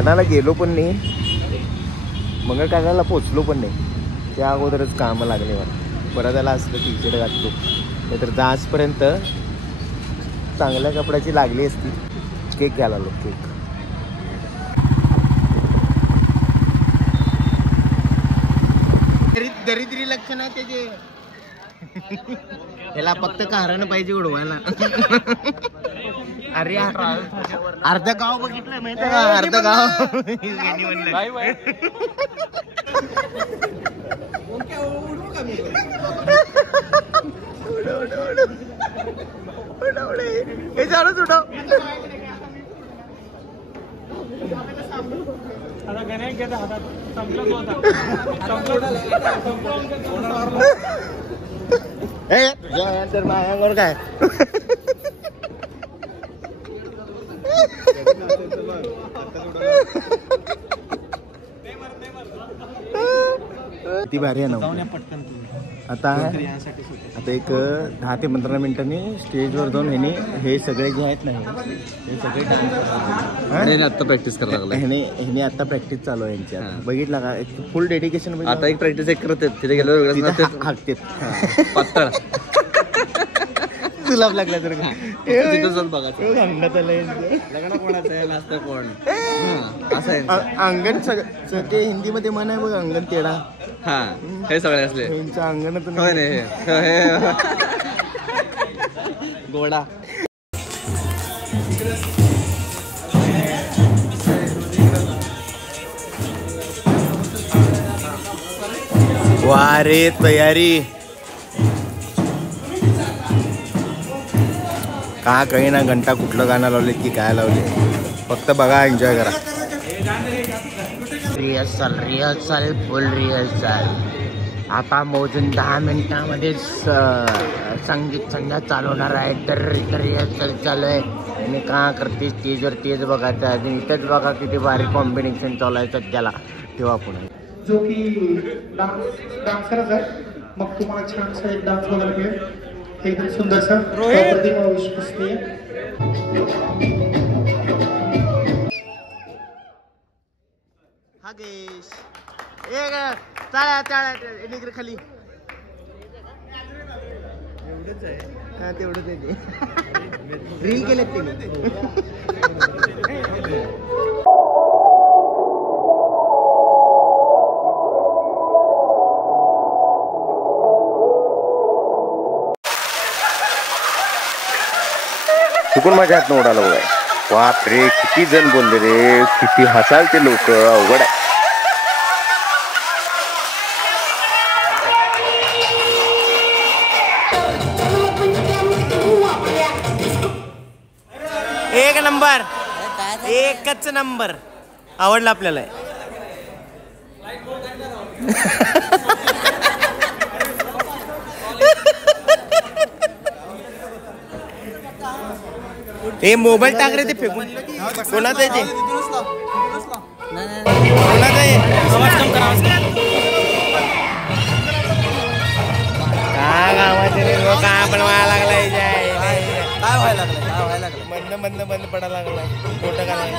लग्नाला गेलो पण नाही, मंगळ कार्याला पोचलो पण नाही, त्या अगोदरच कामं लागले मला. परत त्याला असलं टी शर्ट घातलो, नाहीतर आजपर्यंत चांगल्या कपड्याची लागली असती. केक घ्यायला आलो, केक. दरिद्री लक्षण आहे त्याचे. त्याला फक्त कारण पाहिजे उडवायला. अरे अर्ध गाव बघितलंय माहिती का? अर्ध गाव हे झाडच उडव. तर माझ्यावर काय किती भारी आहे ना. आता एक 10 ते 15 मिनिटांनी स्टेजवर जाऊन हे सगळे जे आहेत ना, हे सगळे डान्स आता प्रॅक्टिस करायला लागला. ह्याने आता प्रॅक्टिस चालू आहे यांची. बघितला का? फुल डेडिकेशन. आता एक प्रॅक्टिस एक करते, तिथे गेल्यावर हाकते पातळ जुलाब लागला तर अंगण सगळं ते हिंदीमध्ये म्हण आहे बघ, अंगण तेडा. हा, हे सगळे असले अंगणातून गोडा. वारे तयारी का काही ना. घंटा कुठलं गाणं लावले की काय लावले, फक्त बघा, एन्जॉय करा. रिहर्सल फुल रिहर्सल. आता मोजून 10 मिनिटांमध्ये संगीत संध्या चालवणार आहे. तर रिहर्सल चालू आहे. आणि का करते स्टेजवर तेच बघायचं आहे. इथंच बघा किती भारी कॉम्बिनेशन चालू आहे सध्याला. ठेवा पुढे जो की डान्सरच आहे. मग तुम्हाला छानसा एक डान्स बघायला मिळेल, एकदम सुंदरसा, प्रतिमा विश्वसनीय. हागेश चाळ्या निघरे खाली. एवढंच आहे का? तेवढंच आहे ते. रील केलेत ते. चुकून माझ्या हात उडाला बघाय. बाप रे, किती जण बोलले रे, किती हसाल ते लोक. अवघड आहे. एक नंबर, एकच नंबर. आवडला आपल्याला. हे मोबाईल टाक रे, ते फेकून. कोणाचं आहे ते? कोणाचं आहे? का गावाचे रे लोक का बनवायला लागलाय? काय व्हायला लागलं? बंद पडायला लागलाय. मोठं का लागलं?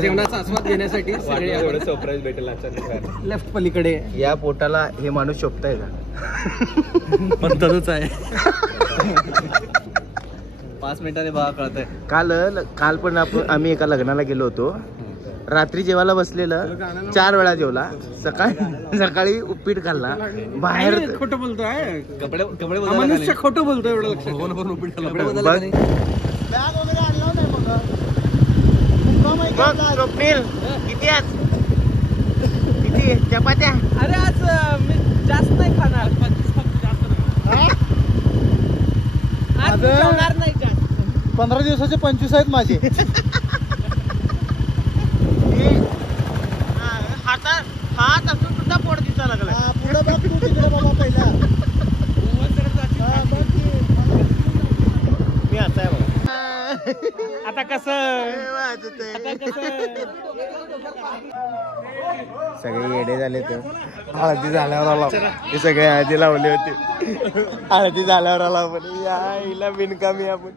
जेवणाचा आस्वाद घेण्यासाठी सरप्राईज भेटेल लेफ्ट पलीकडे. या पोटाला हे माणूस शोभताय का? पण तसंच आहे. 5 मिनिटांनी बघा कळतंय. काल पण आम्ही एका लग्नाला गेलो होतो. रात्री जेवायला बसलेलं, 4 वेळा जेवला. सकाळी उपीट खाल्ला. बाहेर खोटं बोलतोय. कपडे मनुष्य खोटं बोलतोय. एवढं लक्षात. बॅग वगैरे आणला नाही मग. स्वप्नील किती आहेत? किती चपात्या? अरे आज मी जास्त नाही खाणार. आज जेवणार नाही जास्त. 15 दिवसाचे 25 आहेत माझे. हात असून सुद्धा पोट दिसायला लागला. मी आता आहे बघा. आता कसं सगळे येडे झाले तर हळदी झाल्यावर आला हे सगळे हळदी लावले होते हळदी झाल्यावर आला पण या हिला बिनकामी आपण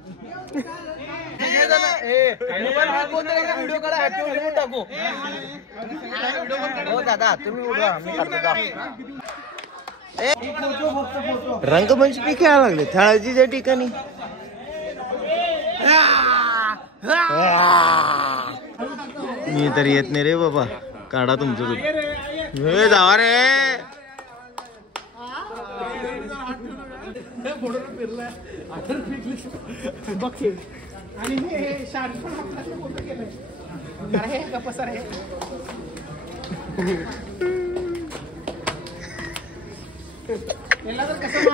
दादा तुम्ही रंगमंच बी खेळायला लागले हळदीच्या ठिकाणी मी तर येत नाही रे बाबा काढा तुमचं तुम्ही जावा रे आणि हे शार्ट पण फोटो केलाय अरे गप्प सर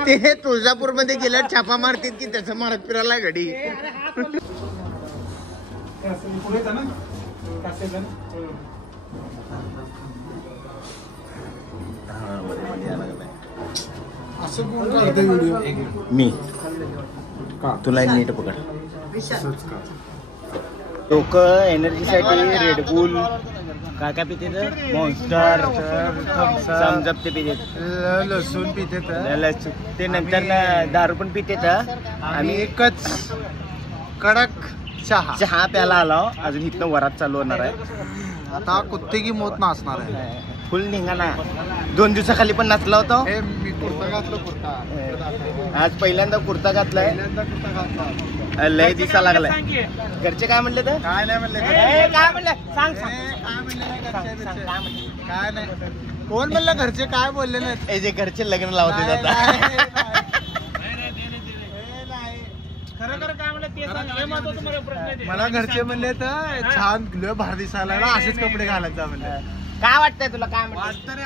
ते तुळजापूर मध्ये गेल्यावर छापा मारतील की त्याचं मारत फिरायला घडी मी तुला नीट पकड लोक एनर्जीसाठी रेडबुल काय काय पिते मॉन्स्टर समजप ते पिते लसूण पिते ते नंतर दारू पण पिते आम्ही एकच कडक चहा प्यायला आलो अजून इथनं वरात चालू होणार आहे आता कुत्ते की मोत नाचणार आहे फुल निघा ना 2 दिवसाखाली पण नाचला होता मी कुर्ता घातला आज पहिल्यांदा कुर्ता घातलाय लय दिसा लागलाय घरचे काय म्हणले तर काय नाही म्हणले काय म्हणले सांग काय नाही कोण म्हणलं घरचे काय बोलले नाही जे घरचे लग्न लावते आता मला घरचे म्हणले तर छान भार दिसायला असेच कपडे घालायचा म्हणले काय वाटतंय तुला काय वाटतं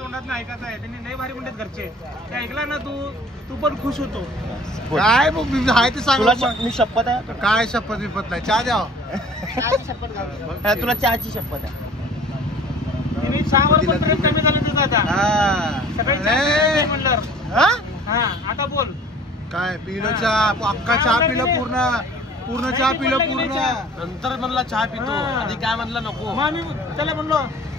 त्यांनी भारी म्हणतात घरचे ऐकला ना तू पण खुश होतो काय आहे ते सांग मी शपथ आहे काय शपथ विपत नाही चहा द्या तुला चहाची शपथ आहे कमी झालं तुझं आता आता बोल काय पिलो चहा अख्खा चहा पिलं पूर्ण चहा पिलं पूर्ण नंतर म्हणला चहा पितो आधी काय म्हणलं नको मग मी त्याला म्हणलो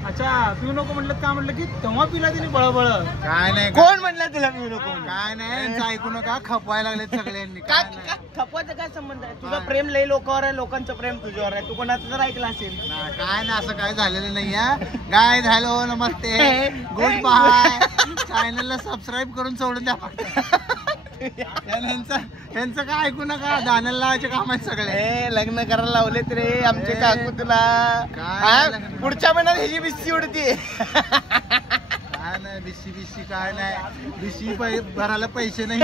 अच्छा पिऊ नको म्हणलं का म्हणलं की तेव्हा पिला तिने बळबळ काय नाही कोण म्हणलं तुला पिऊ नको काय नाही ऐकू नका खपवायला लागले सगळ्यांनी खपवायचा काय संबंध आहे तुझं प्रेम लई लोकांवर आहे लोकांचं प्रेम तुझ्यावर आहे तू कोणाचं जर ऐकलं असेल काय नाही असं काय झालेलं नाही काय झालं नमस्ते गुड बाय चॅनलला सबस्क्राईब करून सोडून द्या यांचं काय ऐकू नका दाण्याला लावायचे काम आहेत सगळे लग्न करायला लावलेत रे आमचे काकू तुला पुढच्या महिन्यात ह्याची बिस्सी उडते काय नाही बिस्सी काय नाही बिस्सी भरायला पैसे नाही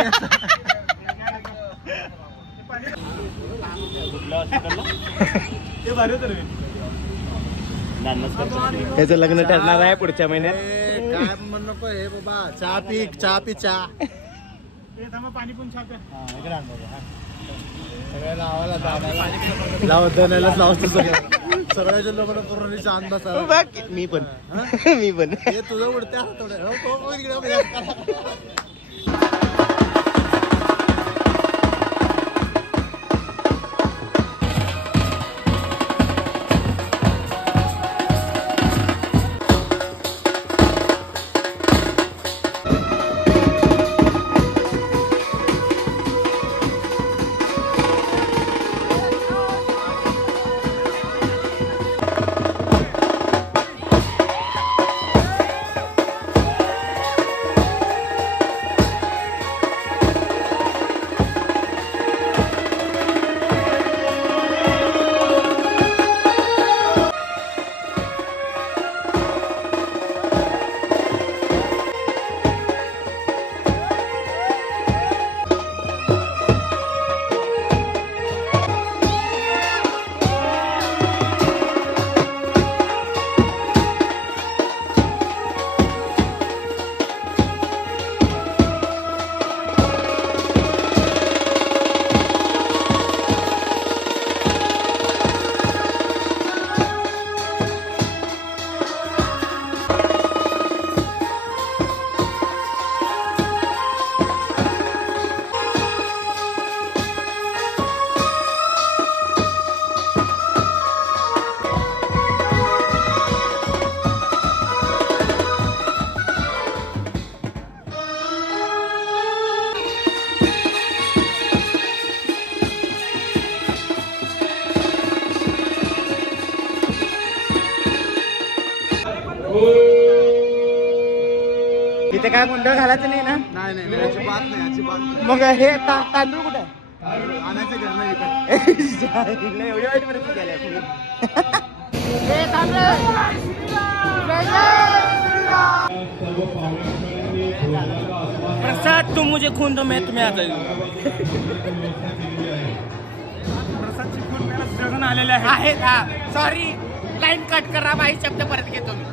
त्याचं लग्न ठरणार आहे पुढच्या महिन्यात काय म्हणून नको हे बाबा चहा पी चहा पाणी पण सगळ्याच्या लोकांना पूर्ण चांद बसा मी पण तुझं उडते इथे काय गोंधळ घालायचं नाही ना? नाही नाही अजिबात नाही अजिबात नाही. मग हे तांदूळ कुठे आहे? आणायचं घर नाही विकत. एवढी वाईट परिस्थिती झाली आपली. प्रसाद तुम मुझे खून दो मैं तुम्हें आता प्रसादची खून मला जगून आलेले आहे. सॉरी लाईन कट करा बाई शब्द परत घेतो मी.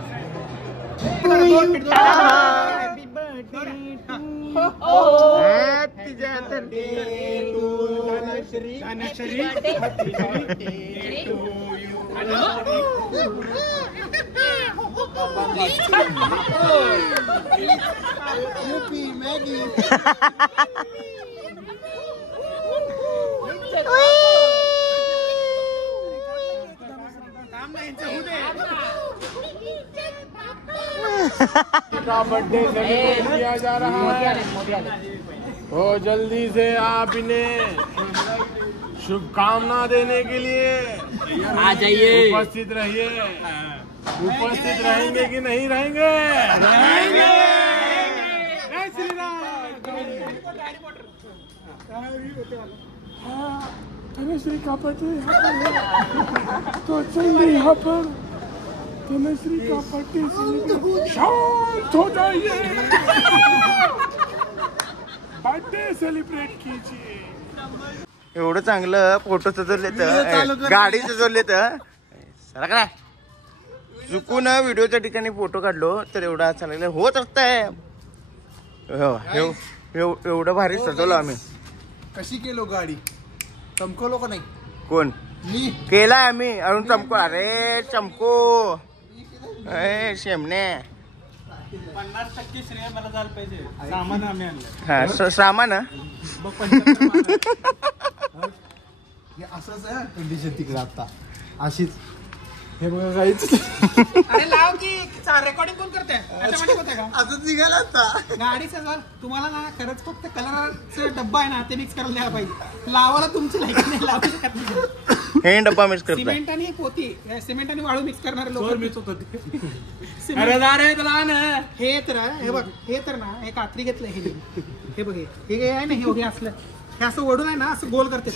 का बर्थडे सेलिब्रेट किया जा रहा है। हो जल्दी से आप इन्हें शुभकामना देने के लिए आ जाइए. उपस्थित रहिए. उपस्थित रहेंगे कि नहीं रहेंगे? रहेंगे. जय श्री राम. तनुश्री का बर्थडे तो चलिए यहाँ पर तनुश्री का बर्थडे शांत हो जाइए. बर्थडे सेलिब्रेट कीजिए. एवढं चांगलं फोटो सजवले तर गाडी सजवले तर सरा काय चुकून व्हिडिओच्या ठिकाणी फोटो काढलो तर एवढा चांगला होत असतंय. एवढं भारी सजवलं आम्ही. कशी केलो गाडी चमकवलो का नाही? कोण मी केलाय आम्ही अरुण चमको. अरे चमको शेमने 50% श्रेय मला झालं पाहिजे. सामान आम्ही आणलं. हा सामान बघ हे असंच आहे कंडिशन तिकडे आता अशीच. हे बघा काहीच अरे लाव की रेकॉर्डिंग कोण करते असंच निघाला आता. गाडीचं जर तुम्हाला ना खरंच फक्त कलरचा डब्बा आहे ना ते मिक्स करायला द्यायला पाहिजे. लावायला तुमची लाईक नाही लावू शकत नाही. हे डब्बा मिक्स करतोय. सिमेंट आणि पोती सिमेंट आणि वाळू मिक्स करणारे लोक मीच होतो ते. हे तर हे बघ हे तर ना हे कात्री घेतलं हे बघ हे आहे ना हे असलं हे असं ओढून आहे ना असं गोल करते.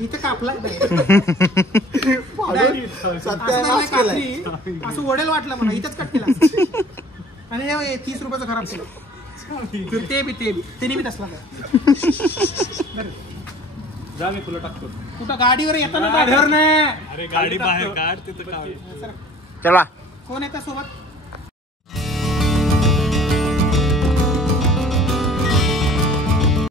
इथं कापला असं ओढेल वाटलं मला इथंच कट केला. आणि हे 30 रुपयाचं खराब केलं. ते बी त्याने बी तसला जा मी तुला टाकतो. कुठं गाडीवर येताना अरे गाडी बाहेर काढ तिथं. चला कोण येतं सोबत?